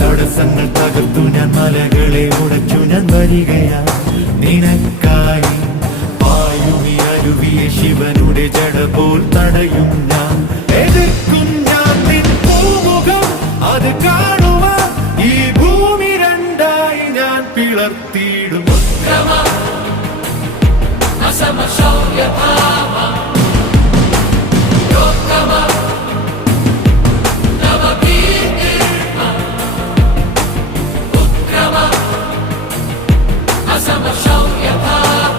തടസ്സങ്ങൾ തകർത്തു ഞാൻ മലകളെ ഉടച്ചു ഞാൻ വരികയാ നിനക്കായി വായുവി അരുവിയെ ശിവനുടെ ജട പോൽ തടയും ഞാൻ എതിർക്കും ഞാൻ നിൻ പൂമുഖം അത് കാണുവാൻ ഈ ഭൂമി രണ്ടായി ഞാൻ പിളർത്തിയിടും.